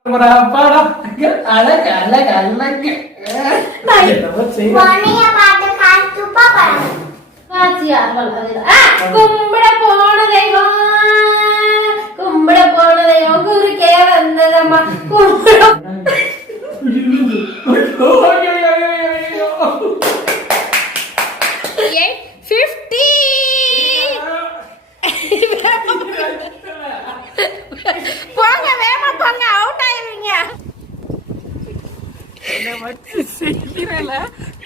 കുമ്പിട പോണ ദൈവം കുമ്പിട പോണ ദൈവം കുറുക്കേ വന്നതമ്മ കുമ്പിട என்னை வச்சு செய்யறல.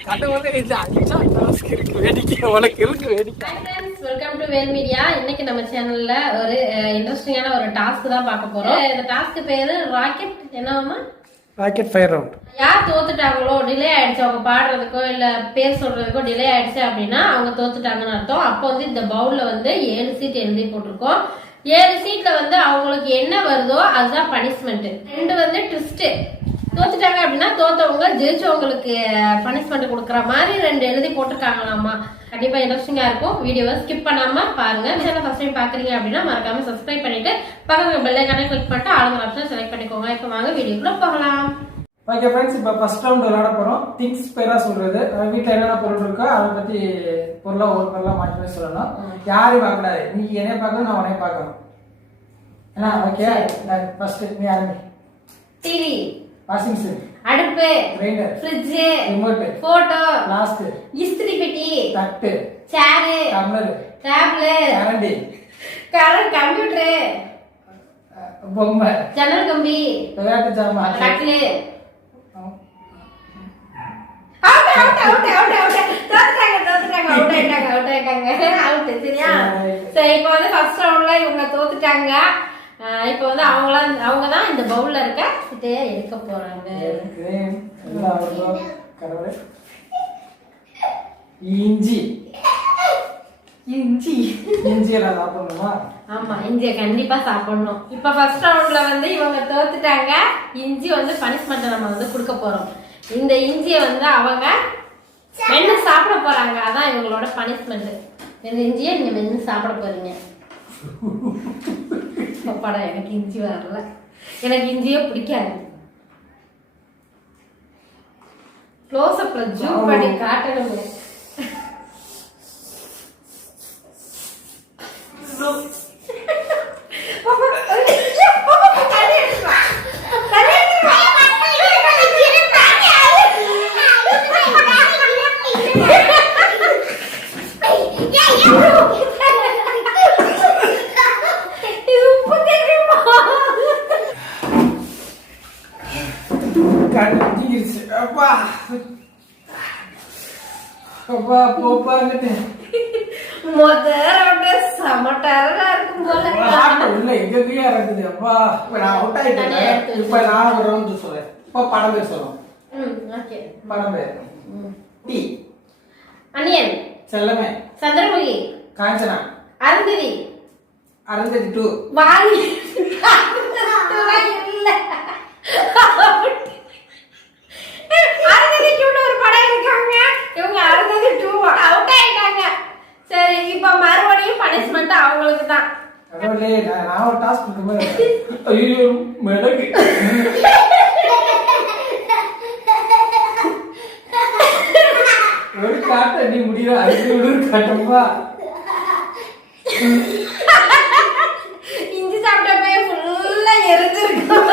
கடவுளே, இது அஞ்சா task இருக்கு வேடிக்கை உனக்கு இருக்கு வேடிக்கை. வெல்கம் டு வேல் மீடியா இன்னைக்கு நம்ம சேனல்ல ஒரு இன்ட்ரெஸ்டிங்கான ஒரு டாஸ்க் தான் பார்க்க போறோம். இந்த டாஸ்க் பேரு ராக்கெட் என்னவாமா ராக்கெட் ஃபயர் ரவுண்ட் யார் தோத்துட்டாங்களோ டிலே ஆயிடுச்சு. அவங்க பாடுறதுக்கோ இல்ல பேர் சொல்றதுக்கோ டிலே ஆயிடுச்சு அப்படின்னா அவங்க தோத்துட்டாங்கன்னு அர்த்தம். அப்போ வந்து இந்த பவுல்ல வந்து ஏழு சீட் எழுதி போட்டிருக்கோம். ஏழு சீட்ல வந்து அவங்களுக்கு என்ன வருதோ அதுதான் பனிஷ்மெண்ட் ரெண்டு வந்து ட்விஸ்ட் தோத்துட்டாங்க அப்படின்னா தோத்தவங்க ஜெயிச்சவங்களுக்கு பனிஷ்மெண்ட் கொடுக்குற மாதிரி ரெண்டு எழுதி போட்டிருக்காங்களாமா கண்டிப்பா இன்ட்ரெஸ்டிங்கா இருக்கும். வீடியோவை ஸ்கிப் பண்ணாம பாருங்க. சேனல் ஃபர்ஸ்ட் டைம் பாக்குறீங்க அப்படின்னா மறக்காம சப்ஸ்கிரைப் பண்ணிட்டு பக்கத்துல பெல் ஐக்கானே கிளிக் பண்ணிட்டு ஆளுங்க ஆப்ஷன் செலக்ட் பண்ணிக்கோங்க. இப்போ வாங்க வீடியோக்குள்ள போகலாம். ஓகே ஃப்ரெண்ட்ஸ் இப்போ ஃபர்ஸ்ட் ரவுண்ட் விளையாட போகிறோம் திங்ஸ் பேரா சொல்றது. வீட்டில் என்னென்ன பொருள் இருக்கோ அதை பற்றி பொருளாக ஒரு பொருளாக மாற்றி மாற்றி சொல்லணும். யாரையும் பார்க்கக்கூடாது. நீ என்னைய பார்க்கணும் நான் உனைய பார்க்கணும். ஏன்னா ஓகே ஃபர்ஸ்ட் நீ ஆரம்பி. TV washing machine. அடுப்பு. Grinder. Fridge. Remote photo. Last இஸ்திரி பெட்டி. தட்டு. சேரு. டம்ளர். டேப்லெட் கரண்டி. கரண்ட் கம்ப்யூட்டர் பொம்மை. ஜன்னல் கம்பி. விளையாட்டு ஜாமான். அவுட் சரியா? சரி. இப்போ வந்து ஃபர்ஸ்ட் ரவுண்ட்ல இவங்க தோத்துட்டாங்க. இப்போ வந்து அவங்கள அவங்க தான் இந்த பவுல்ல இருக்க இதையே எடுக்க போறாங்க. இஞ்சி. இஞ்சி. இஞ்சி எல்லாம் சாப்பிடணுமா? ஆமா இஞ்சியை கண்டிப்பா சாப்பிடணும். இப்ப ஃபர்ஸ்ட் ரவுண்ட்ல வந்து இவங்க தோத்துட்டாங்க. இஞ்சி வந்து பனிஷ்மெண்ட் நம்ம வந்து கொடுக்க போறோம். இந்த இஞ்சியை வந்து அவங்க மென்னு சாப்பிட போறாங்க. அதான் இவங்களோட பனிஷ்மெண்ட் இந்த இஞ்சியை நீங்க மென்னு சாப்பிட போறீங்க. அப்பாடா எனக்கு இஞ்சி வரல. எனக்கு இஞ்சியே பிடிக்காது. க்ளோஸ் அப்ல ஜூம் பண்ணி காட்டணுங்க இது உப்பு தெரியுமா கடிச்சிருச்சு அப்பா அப்பா போப்பான்னுட்டு முத ரவுண்டு செம டெரரா இருக்கும் போல ஆட்டம் உள்ள எங்கெங்கேயா இருக்குது அப்பா இப்ப நான் அவுட் தனியா ஆயிட்டேன் எடுத்து இப்ப நான் ஒரு ரவுண்ட் சொல்றேன் இப்ப படம் பேர் சொல்லணும் ம் ஓகே படம் பேர் டி அனியன் செல்லமே சந்திரமுகி காஞ்சனா. அருந்ததி. அருந்ததி டூ வாலி இல்ல அருந்ததி டூல ஒரு படம் இருக்காங்க. இவங்க அருந்ததி டூ அவுட் ஆயிட்டாங்க சரி இப்போ மறுபடியும் பனிஷ்மெண்ட் அவங்களுக்கு தான். நான் ஒரு டாஸ்க் ஐயோ ஒரு காட்ட நீ முடியல ஐந்து விடு காட்டப்பா இஞ்சி சாப்பிட்டப்ப ஃபுல்லா எரிஞ்சிருக்கும்.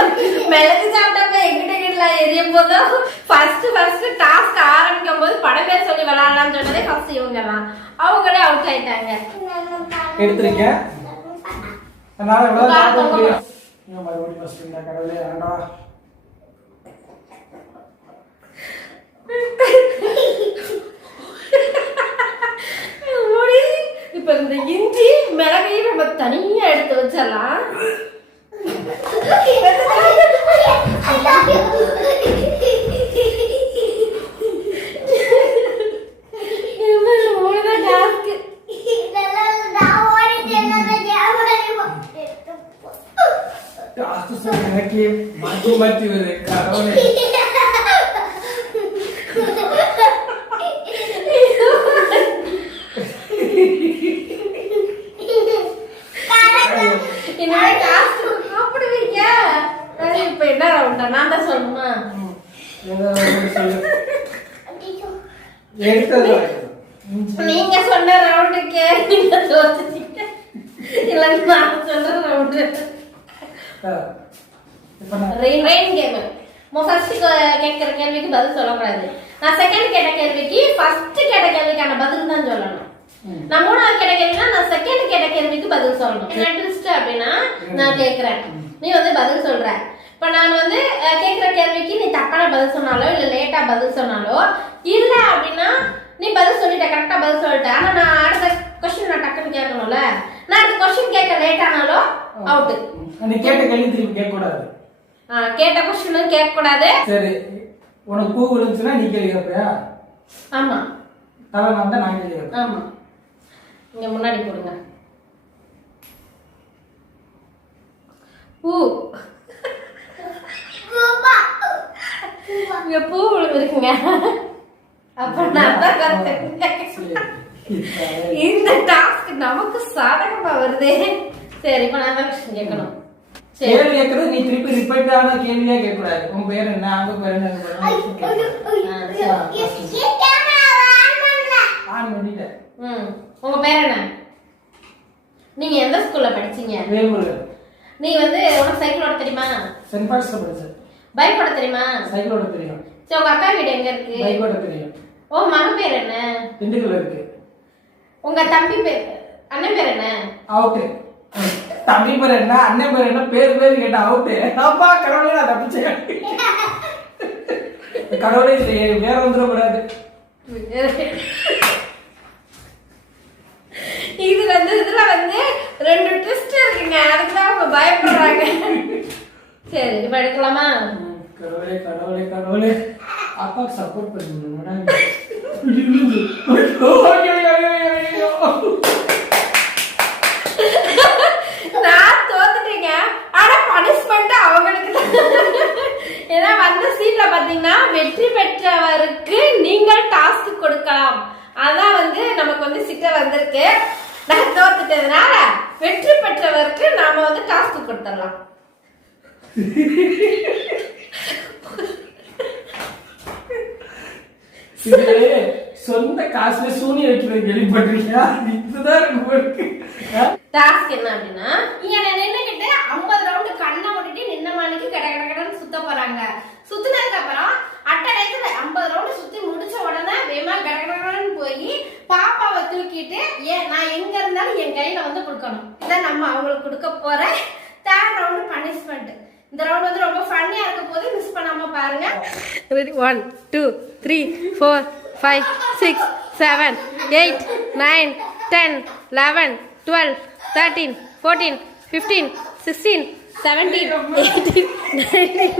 மிளகு சாப்பிட்டப்ப எங்கிட்ட கிட்ட எரியும் போதும் ஃபர்ஸ்ட் ஃபர்ஸ்ட் டாஸ்க் ஆரம்பிக்கும் போது படம் பேர் சொல்லி விளையாடலாம்னு சொன்னதே ஃபர்ஸ்ட் இவங்க தான் அவங்களே அவுட் ஆயிட்டாங்க. எடுத்திருக்கேன் என்னால எவ்வளவு சாப்பிட முடியும் இன்னும் மறுபடியும் ஃபர்ஸ்ட் இந்த கடவுளே வேண்டாம். முடி. இப்ப இந்த இஞ்சி மிளகையும் நம்ம தனியா எடுத்து வச்சிடலாம் மூணுதான் டாஸ்க் டாஸ்க் சொல்லி எனக்கு மாற்றி மாற்றி வருது கடவுளே இனிமே டாஸ்க் சாப்பிடுவீங்க இப்ப என்ன ரவுண்டா நான் தான் சொல்லணுமா ம். ஏதோ ஒண்ணு சொல்லு அடிச்சோ. எடுத்தது வரைக்கும். இஞ்சி. நீங்க சொன்ன ரவுண்டுக்கே நீங்க தோத்துட்டீங்க இல்ல நான் சொன்ன ரவுண்டு ஆ. இப்ப நான் ரெயின் ரெயின் கேம் ஃபர்ஸ்ட் கேட்கிற கேள்விக்கு பதில் சொல்லக்கூடாது நான் செகண்ட் கேட்ட கேள்விக்கு ஃபர்ஸ்ட் கேட்ட கேள்விக்கான பதில் தான் சொல்லணும் ம். நான் மூணாவது கேட்ட கேள்வினா நான் செகண்ட் கேட்ட கேள்விக்கு பதில் சொல்லணும். என்ன ட்விஸ்ட் அப்படின்னா நான் கேக்குறேன். நீ வந்து பதில் சொல்ற. இப்ப நான் வந்து அஹ், கேக்குற கேள்விக்கு நீ தப்பான பதில் சொன்னாலோ இல்ல லேட்டா பதில் சொன்னாலோ இல்ல அப்படின்னா நீ பதில் சொல்லிட்ட கரெக்டா பதில் சொல்லிட்ட. ஆனா நான் அடுத்த கொஸ்டின் நான் டக்குன்னு கேட்கணும்ல. நான் அடுத்த கொஸ்டின் கேட்க லேட் ஆனாலும் அவுட்டு நீ கேட்ட கேள்வி திருப்பி கேட்க கூடாது கேட்ட கொஸ்டினும் கேட்க கூடாது சரி. உனக்கு பூ விழுந்துச்சுன்னா நீ கேள்வி கேட்பியா ஆமா. தலை நான் தான் நான் கேள்வி கேட்பேன் ஆமா. இங்க முன்னாடி போடுங்க. பூ. இங்க பூ விழுந்துருக்குங்க. அப்ப நான் தான் இந்த டாஸ்க் நமக்கு சாதகமா வருதே. சரி இப்ப நான் தான் கேட்கணும்? சரி. கேள்வி கேட்கறது நீ திருப்பி ரிப்பீட் ஆன கேள்வியா கேட்க கூடாது உன் பேர் என்ன? அங்க பேர் என்ன? ஆன் ம். உங்க பேர் என்ன? நீங்க எந்த ஸ்கூல்ல படிச்சீங்க? வேல்முருகன். நீ வந்து உனக்கு சைக்கிள் ஓட தெரியுமா? சென்ட் பால்ஸ்ல படிச்சேன் பைக் ஓட தெரியுமா? சைக்கிள் ஓட தெரியும் சரி உங்க அக்கா வீடு எங்க இருக்கு? பைக் ஓட தெரியும் உன் மகன் பேர் என்ன? திண்டுக்கல் இருக்கு. உங்க தம்பி பேர் அண்ணன் பேர் என்ன? அவுட்டு தம்பி பேர் என்ன அண்ணன் பேர் என்ன பேர் பேர் கேட்ட அவுட்டு அப்பா கடவுளே நான் தப்பிச்சேன். கடவுளே இது வேற வந்துடக்கூடாது இது வந்து இதுல வந்து ரெண்டு ட்விஸ்ட் இருக்குங்க. அதுக்கு தான் அவங்க பயப்படுறாங்க. சரி இப்ப எடுக்கலாமா? கடவுளே கடவுளே கடவுளே. அப்பாவுக்கு சப்போர்ட் பண்ணுங்க நான் தோத்துட்டேங்க. ஆனா பனிஷ்மெண்ட் அவங்களுக்கு ஏன்னா வந்த சீட்ல பாத்தீங்கன்னா வெற்றி பெற்றவருக்கு நீங்கள் டாஸ்க் கொடுக்கலாம். அதான் வந்து நமக்கு வந்து சிட்ட வந்திருக்கு. நான் தோத்துட்டதுனால வெற்றி பெற்றவருக்கு நாம வந்து டாஸ்க் கொடுத்துடலாம். சொந்த காசுல சூனிய வைக்கிறது கேள்விப்பட்டிருக்கியா இதுதான் ஆ? டாஸ்க் என்ன அப்படின்னா இங்க நான் நின்னுகிட்டு 50 ரவுண்ட் கண்ணை மூடிட்டு நின்ன மாணிக்கு கட கட சுத்த போறாங்க. சுத்தினதுக்கு அப்புறம் அட்ட ஐம்பது 50 ரவுண்ட் சுத்தி முடிச்ச உடனே வேமா கட போய் பாப்பாவை தூக்கிட்டு ஏன் நான் எங்க இருந்தாலும் என் கையில வந்து கொடுக்கணும். இதான் நம்ம அவங்களுக்கு கொடுக்க போற தேர்ட் ரவுண்ட் பனிஷ்மெண்ட் இந்த ரவுண்ட் வந்து ரொம்ப ஃபன்னியா இருக்க போது மிஸ் பண்ணாம பாருங்க. Ready one two three four five six seven eight nine ten eleven twelve thirteen fourteen fifteen sixteen seventeen eighteen nineteen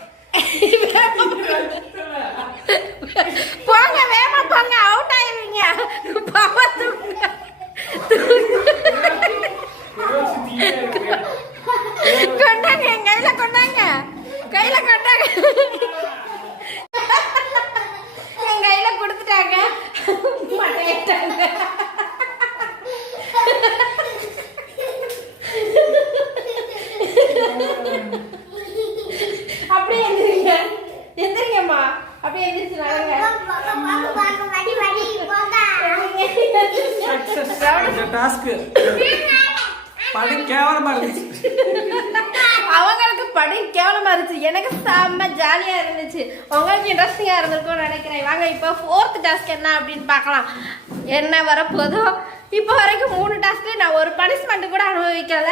போங்க வேமா போங்க அவுட் ஆயிருவீங்க பாப்பா தூக்குங்க கொண்டாங்க என் கையில கொண்டாங்க கையில கொண்டாங்க என் கையில கொடுத்துட்டாங்க மாட்டேங்கிட்டாங்க அப்படியே எந்திரிங்க எந்திரிங்கம்மா அப்படியே எந்திரிச்சு நடங்க போங்க, போங்க, போங்க, வடி, வடி, போங்க. இந்த டாஸ்க் படு கேவலமா இருந்துச்சு அவங்களுக்கு படி கேவலமா இருந்துச்சு எனக்கு செம்ம ஜாலியா இருந்துச்சு. உங்களுக்கு இன்ட்ரெஸ்டிங்கா இருந்திருக்கும்னு நினைக்கிறேன். வாங்க இப்போ ஃபோர்த் டாஸ்க் என்ன அப்படின்னு பார்க்கலாம். என்ன வரப்போதோ இப்போ வரைக்கும் மூணு டாஸ்க்ல நான் ஒரு பனிஷ்மெண்ட் கூட அனுபவிக்கல.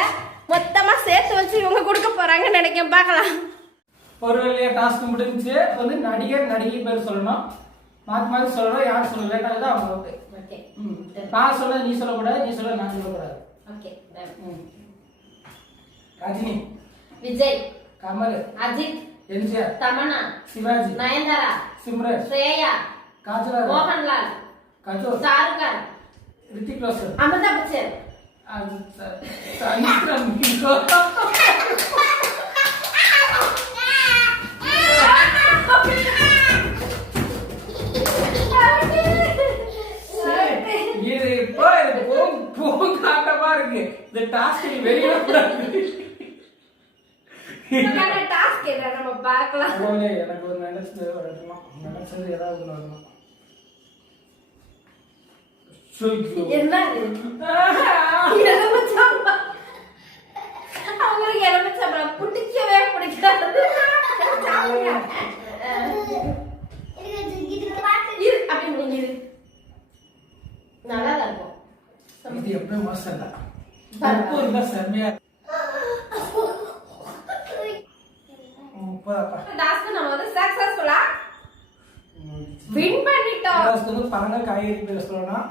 மொத்தமா சேர்த்து வச்சு இவங்க கொடுக்க போறாங்கன்னு நினைக்கிறேன். பார்க்கலாம். ஒரு வழியா டாஸ்க் முடிஞ்சுச்சு வந்து நடிகர் நடிகை பேர் சொல்லணும். மாத்தி மாத்தி சொல்லணும் யார் சொல்ல லேட் ஆகுதோ அவங்க ஓகே ஓகே நான் சொல்ல நீ சொல்லக்கூடாது. நீ சொல்ல நான் சொல்லக்கூடாது. ஓகே ம். ரஜினி. விஜய். கமல். அஜித். ఎన్టీఆర్ తమన్నా శివాజీ నయనతార సిమ్రన్ శ్రేయ కాజల్ మోహన్ లాల్ కజోల్ షారుఖ్ ఖాన్ రితిక్ రోషన్ అమితాబ్ బచ్చన్. நினைச்சது ஏதாவது ஒண்ணு வரணும் ஐயோ. என்ன. அவங்களுக்கு எலுமிச்சம்பழம் பிடிக்கவே பிடிக்காது. நல்லா தான் இருக்கும் இது எப்பயும் மோசம் இல்ல உப்பு இருந்தா செம்மையா. வந்து பழங்க காய்கறி பேர் சொல்லணும்?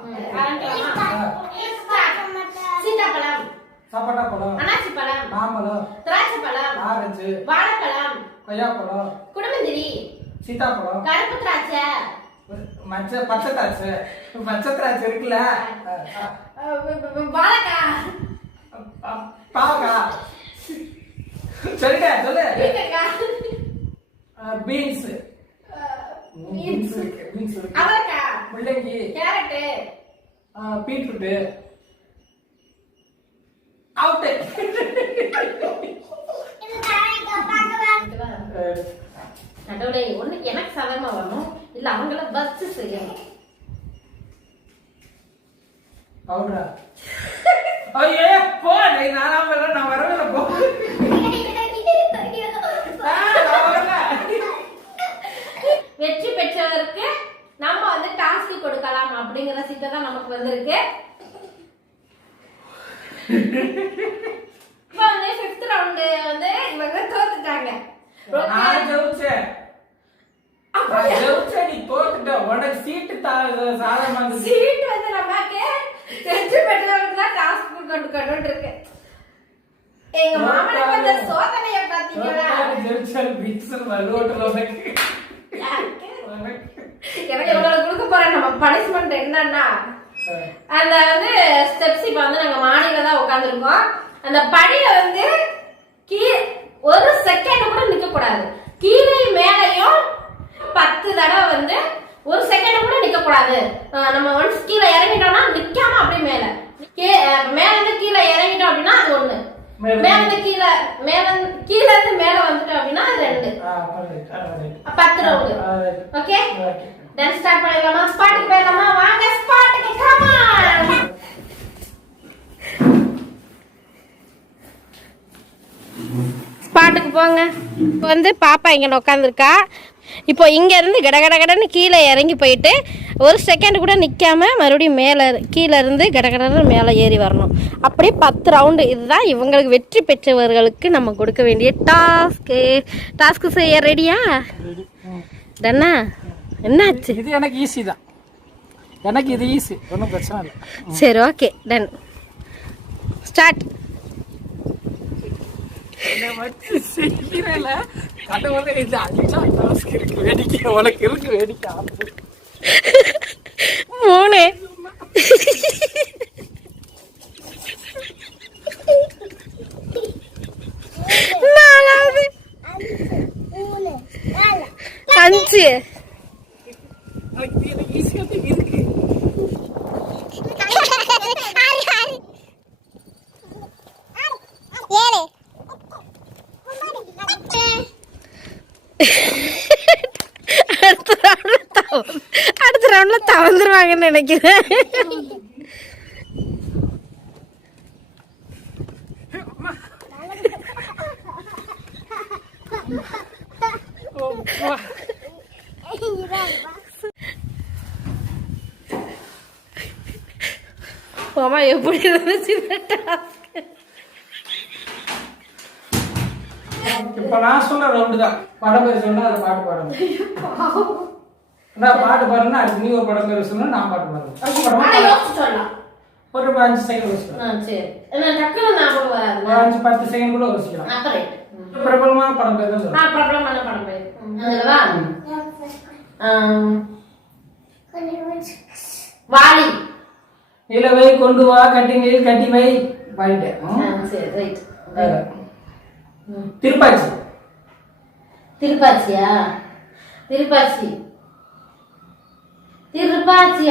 சீதாப்பழம் சாப்பாட்டா பழம். அன்னாசி பழம் மாம்பழம். திராட்சை பழம் ஆரஞ்சு. வாழைப்பழம். கொய்யாப்பழம். குடும்பந்திரி சீதாப்பழம் கருப்பு திராட்சை. மச்ச பச்சை திராட்சை. பச்சை திராட்சை இருக்குல்ல? அஹ், அஹ், அஹ் வ- வ- வ- வாழைக்காய் அஹ், பாவக்கா. சரிடா சொல்லு. பீன்ஸ். பீன்ஸ் இருக்கு பீன்ஸ் இருக்கு அவரைக்காய் முள்ளங்கி. கேரட்டு. பீட்ரூட்டு. அவுட்டு கடவுளே ஒண்ணு எனக்கு சாதாரணமா வரணும்? இல்ல அவங்கள பஸ் செய்யணும். பவுடரா ஐயோ போ நான் வரவே போ ஆ, நான் வரல வெற்றி பெற்றவருக்கு நம்ம வந்து டாஸ்க் கொடுக்கலாம் அப்படிங்கிற சித்த தான் நமக்கு வந்திருக்கு. இப்போ வந்து ஃபிஃப்த் ரவுண்டு வந்து இவங்க தோத்துட்டாங்க. சீட்டு சீட் வந்து நமக்கு வெற்றி பெற்றவருக்கு தான் டாஸ்க் கொண்டு இருக்கு எங்க மாமனுக்கு வந்த சோதனைய பாத்தீங்களா தோத்தாரு, ஜெயிச்சாரு, பீன்ஸ் வலுவட்டுல உனக்கு. யாருக்கு? உனக்கு. எனக்கு இவங்களுக்கு கொடுக்க போற நம்ம பனிஷ்மெண்ட் என்னன்னா அஹ், அந்த வந்து ஸ்டெப்ஸ் இப்ப வந்து நாங்க மாடியில தான் உட்காந்துருக்கோம் அந்த படியில வந்து கீழே ஒரு செகண்ட் கூட நிக்க கூடாது கீழே மேலையும் பத்து தடவை வந்து ஒரு செகண்ட் கூட நிக்க கூடாது அஹ் நம்ம ஒன்ஸ் கீழே இறங்கிட்டோம்னா நிக்காம அப்படியே மேல. கீ- அஹ் மேல இருந்து கீழே இறங்கிட்டோம் அப்படின்னா அது ஒண்ணு. மேல மேல இருந்து கீழே மேல கீழே இருந்து மேல வந்துட்டோம் அப்படின்னா அது ரெண்டு. பத்து round. Okay Okay. Done start பண்ணிடலாமா ஸ்பாட்டுக்கு போயிடலாமா வாங்க ஸ்பாட்டுக்கு கமான் ஸ்பாட்டுக்கு போங்க. இப்போ வந்து பாப்பா இங்கே உட்காந்துருக்கா இப்போ இங்கேருந்து கடகடகடன்னு கீழே இறங்கி போயிட்டு ஒரு செகண்ட் கூட நிற்காம மறுபடியும் மேலே கீழே இருந்து கடகடன்னு மேலே ஏறி வரணும். அப்படியே பத்து ரவுண்டு இதுதான் இவங்களுக்கு வெற்றி பெற்றவர்களுக்கு நம்ம கொடுக்க வேண்டிய டாஸ்க்கு டாஸ்க்கு செய்ய ரெடியா டன்னா என்னாச்சு? இது எனக்கு ஈஸி தான். எனக்கு இது ஈஸி ஒன்றும் பிரச்சனை இல்லை. சரி ஓகே டன் ஸ்டார்ட் மூணு. நாலாவது. அஞ்சு. இருக்கு அடுத்த ரவுண்ட்ல தவ அடுத்த ரவுண்ட்ல தவந்துருவாங்கன்னு நினைக்கிறேன். மாமா எப்படி இருந்துச்சு இந்த? இப்போ நான் சொல்ற ரவுண்டு தான். படம் பேர் சொன்னா அதை பாட்டு பாடணும் நான் பாட்டு பாடுனா அதுக்கு நீ ஒரு படம் பேர் சொன்னா நான் பாட்டு அது சொல்லலாம் ஒரு அஞ்சு செகண்ட் யோசிக்கலாம் ஆ, சரி. என்ன டக்குனு ஞாபகம் ஒரு வராதுல்ல அஞ்சு பத்து செகண்ட் கூட யோசிக்கலாம். பிரபலமான படம் பேர் தான் பிரபலமான படம் பேர். அதுலவா? வாலி. இலவை கொண்டு வா கட்டி நெல் கட்டி வை திருப்பாச்சி. திருப்பாச்சியா? திருப்பாச்சி. திருப்பாச்சி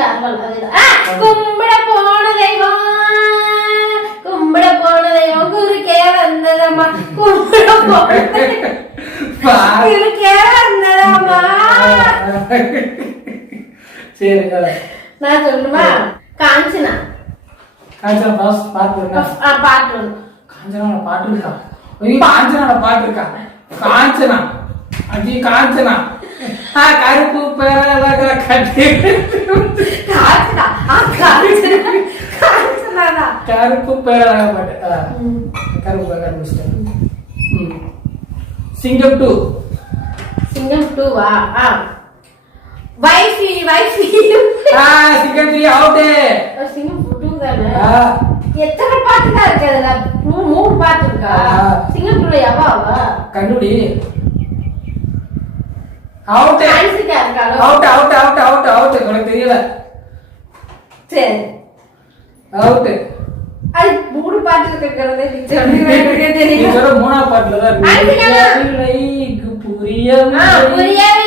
கும்பிட போன தெய்வம். கும்பிட போன தெய்வம். குறுக்கே வந்ததம்மா. கும்பிட போன குறுக்கே வந்ததம்மா. சரி. நான் சொல்லணுமா? காஞ்சனா காஞ்சனா பாஸ் பாட்டு இருக்கா ஆ, பாட்டு ஒண்ணு. காஞ்சனா பாட்டு இருக்கா ஐயோ காஞ்சனா பாட்டு இருக்கா காஞ்சனா அஜி காஞ்சனா ஆ கருப்பு பேரழக கட்டி காஞ்சனா ஆ, காஞ்சனா காஞ்சனாதான் கருப்பு பேரழக பாட்டு ஆ, கருப்பு பேர் கண்டுபிடிச்சிட்டேன் ம். சிங்கம் டூ சிங்கம் டூவா ஆ வைஃபி வைஃபி ஆ சிங்கம் டூ தானே? எத்தனை பாட்டு தான் இருக்கு அதுல? மூணு மூணு பாட்டு இருக்கா. சிங்கம் டூல எவாவா கண்டுபிடி அவுட்டு ஐசிக்கா இருக்காளோ out out out out out உனக்கு தெரியல. சரி. அவுட் அது மூணு பாட்டு இருக்கிறதே சொல்ற மூணாவது பாட்டுல தான் இருக்கு. புரிய ஆ, புரியவில்லை. புரியவில்லை.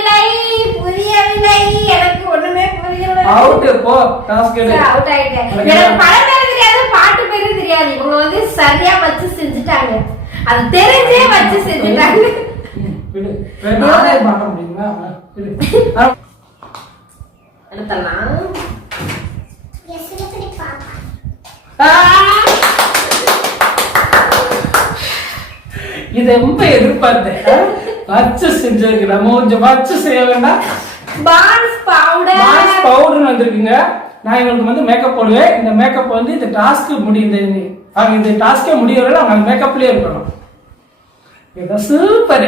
எனக்கு ஒண்ணுமே புரியல. அவுட் போ டாஸ்க் எடு. அவுட் ஆயிட்டேன். எனக்கு படம் பேரு தெரியாது பாட்டு பேரு தெரியாது. இவங்க வந்து சரியா வச்சு செஞ்சுட்டாங்க. அது தெரிஞ்சே வச்சு செஞ்சுட்டாங்க. ம், விடு. வேற நானே பண்ண முடியுமா ஆ, விடு. ஆ, அடுத்தலாம் ஆ! இதை ரொம்ப எதிர்பார்த்தேன்? வச்சு செஞ்சிருக்கு நம்ம கொஞ்சம் வச்சு செய்ய வேண்டாம். பான்ஸ் பவுடர் மாஸ் பவுடர் வந்திருக்குங்க. நான் இவங்களுக்கு வந்து மேக்கப் போடுவேன். இந்த மேக்கப் வந்து இந்த டாஸ்க் முடி இந்த அவங்க இந்த டாஸ்க்கே முடிய வரை அவங்க மேக்கப்லயே இருக்கணும். இதை சூப்பர்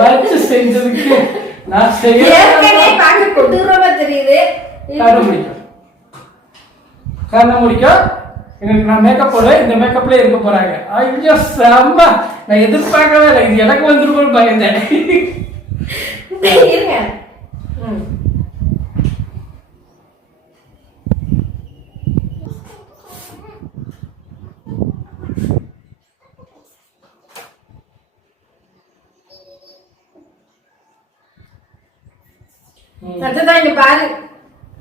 வச்சு செஞ்சதுக்கு நான் ஏற்கனவே செய்ய பார்க்க கொடூரமா தெரியுது. கண்ண முடிக்கும் கண்ண முடிக்கும் எனக்கு நான் மேக்கப் போடுவேன். இந்த மேக்கப்லயே இருக்க போறாங்க. ஐயோ செம்ம. நான் எதிர்பார்க்கவே இல்லை. இது எனக்கு வந்துருக்கும்னு பயந்தேன். இருங்க ம். அடுத்ததான் இங்க பாரு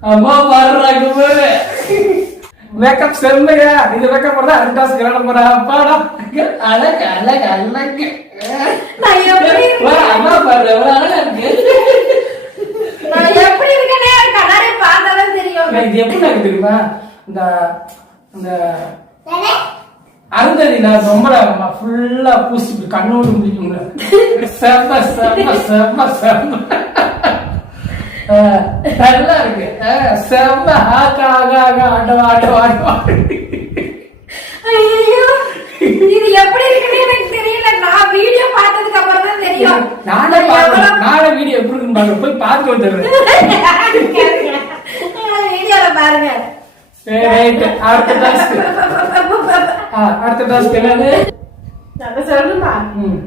அம்மா பாடுறாங்க பாரு மேக்கப் செம்மையா இது மேக்கப் போடுறா அடுத்த டாஸ்க் விளையாட போறா அப்பாடா அழகு அழகு அழகு நான் எப்படி வா, அம்மா பாரு எவ்வளவு அழகா இருக்கு. நான் எப்படி இருக்கேனே கண்ணாடி தெரியும். எப்படி எனக்கு தெரியுமா? இந்த இந்த அருந்ததி நான் ரொம்ப ஃபுல்லா பூசி கண்ணோடு முடிக்கும்ல செம்ம செம்ம செம்ம செம்ம நல்லா இருக்கு. ஆ, செம்ம ஆக ஆக ஆக ஆட்டம் ஆட்டம் ஆட்டம் ஐயோ இது எப்படி இருக்குன்னு எனக்கு தெரியல. நான் வீடியோ பார்த்ததுக்கு அப்புறம் தான் தெரியும். நானே பாக்குறேன் நானே வீடியோ எப்படி இருக்குன்னு பாக்குறேன் போய் பார்த்து வந்துடுறேன். வீடியோல பாருங்க. அடுத்த டாஸ்க் அடுத்த டாஸ்க் என்னது? நம்ம சொல்லணுமா ம்.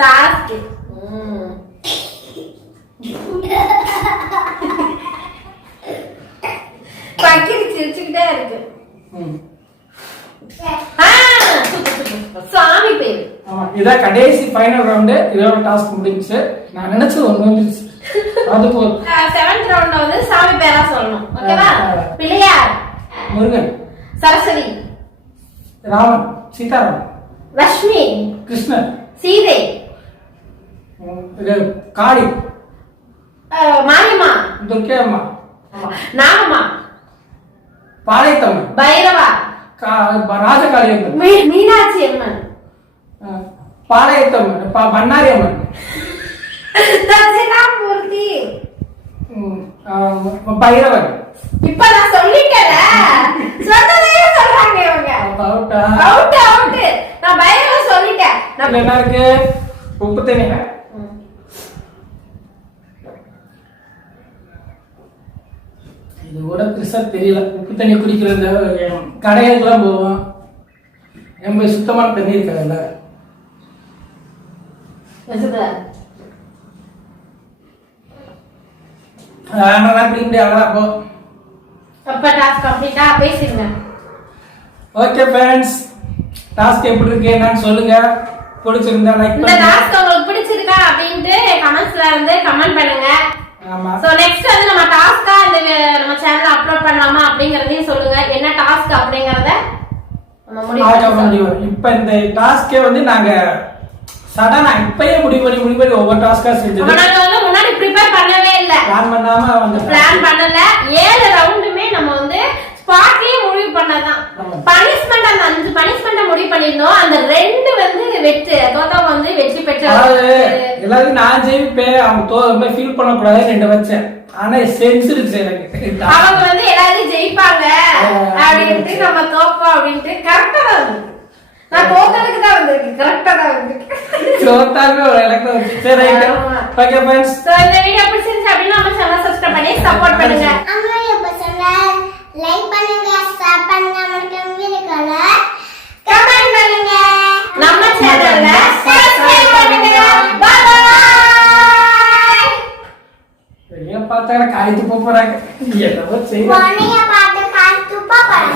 டாஸ்க் பக்கிரி சிரிச்சுக்கிட்டே இருக்கு. சாமி பேரு. ஆமா இதான் கடைசி ஃபைனல் ரவுண்டு இதோட டாஸ்க் முடிஞ்சுச்சு. நான் நினைச்சது ஒண்ணு வந்துருச்சு அது போதும். செவன்த் ரவுண்ட்ல வந்து சாமி பேரா சொல்லணும். ஓகேவா. பிள்ளையார். முருகன். சரஸ்வதி. ராமன். சீதாராமன். லட்சுமி கிருஷ்ணன். சீதை. காளி. மாரியம்மா. துர்க்கை அம்மா ஆமா. நாகம்மா. பாளையத்தம்மன் பைரவா. கா- ராஜகாளி அம்மன் மீனாட்சி அம்மன். பாளையத்தம்மன் பண்ணாரி அம்மன் தட்சிணாமூர்த்தி பைரவன் இப்ப நான் சொல்லிட்டேன்ல சொன்னதே அவுட்டா அவுட் அவுட் நான் பயங்கரமா சொல்லிட்டேன். நான் என்ன இருக்கு? உப்பு தண்ணியா? இது கூட பெருசா தெரியல. உப்பு தண்ணி குடிக்கிறது கடைகளுக்குலாம் போவோம். நம்ம சுத்தமான தண்ணி இருக்காதுல்ல. அதெல்லாம் குடிக்க முடியாது அப்போ? அப்ப டாஸ்க் கம்ப்ளீட்டா பேசிருங்க. ஓகே ஃப்ரெண்ட்ஸ் டாஸ்க் எப்படி இருக்கு என்னன்னு சொல்லுங்க. பிடிச்சிருந்தா லைக் இந்த பண்ணுங்க. டாஸ்க் உங்களுக்கு பிடிச்சிருக்கா அப்படின்ட்டு கமெண்ட்ஸ்ல இருந்து கமெண்ட் பண்ணுங்க. சோ நெக்ஸ்ட் வந்து நம்ம டாஸ்கா இந்த நம்ம சேனல்ல அப்லோட் பண்ணலாமா அப்படிங்கறதையும் சொல்லுங்க. என்ன டாஸ்க் அப்படிங்கறத இப்ப இந்த டாஸ்க்கே வந்து நாங்க சடனா இப்பயே முடிவு பண்ணி முடிவு பண்ணி ஒவ்வொரு டாஸ்கா செஞ்சது நாங்க வந்து முன்னாடி ப்ரிப்பேர் பண்ணவே இல்ல. பிளான் பண்ணாம வந்து பிளான் பண்ணல. ஏழு ரவுண்டுமே நம்ம வந்து ஸ்பாட்லயே முடிவு பண்ணதான். பனிஷ்மெண்ட் அந்த அஞ்சு பனிஷ்மெண்ட முடிவு பண்ணிருந்தோம் அந்த ரெண்டு வந்து வெற்றி தோத்தவங்க வந்து வெற்றி அதாவது பெற்ற எல்லாரும் நான் ஜெயிப்பேன் அவங்க தோ ரொம்ப ஃபீல் பண்ணக்கூடாது ரெண்டு வச்சேன். ஆனா செஞ்சிருச்சு எனக்கு. அவங்க வந்து எல்லாரும் ஜெயிப்பாங்க அப்படின்ட்டு நம்ம தோப்போம் அப்படின்ட்டு கரெக்டா தான் நான் தோக்கிறதுக்கு தான் வந்திருக்கு கரெக்டா தான் வந்திருக்கு தோத்தாலுமே ஒரு இலக்கம் வச்சு சரி ஆமா. ஓகே ஃப்ரெண்ட்ஸ் சோ இந்த வீடியோ பிடிச்சிருந்துச்சு அப்படின்னா நம்ம சேனல் சப்ஸ்கிரைப் பண்ணி சப்போர்ட் பண்ணுங்க. லைக் பண்ணுங்க ஷேர் பண்ணுங்க நமக்கு இருக்கல கமெண்ட் பண்ணுங்க. நம்ம சேனல்ல சப்ஸ்கிரைப் பண்ணுங்க. பை பை என்ன பார்த்தா காய் துப்ப போறாங்க. என்னவோ செய்வாங்க வாணியா பார்த்து காய் துப்ப போறாங்க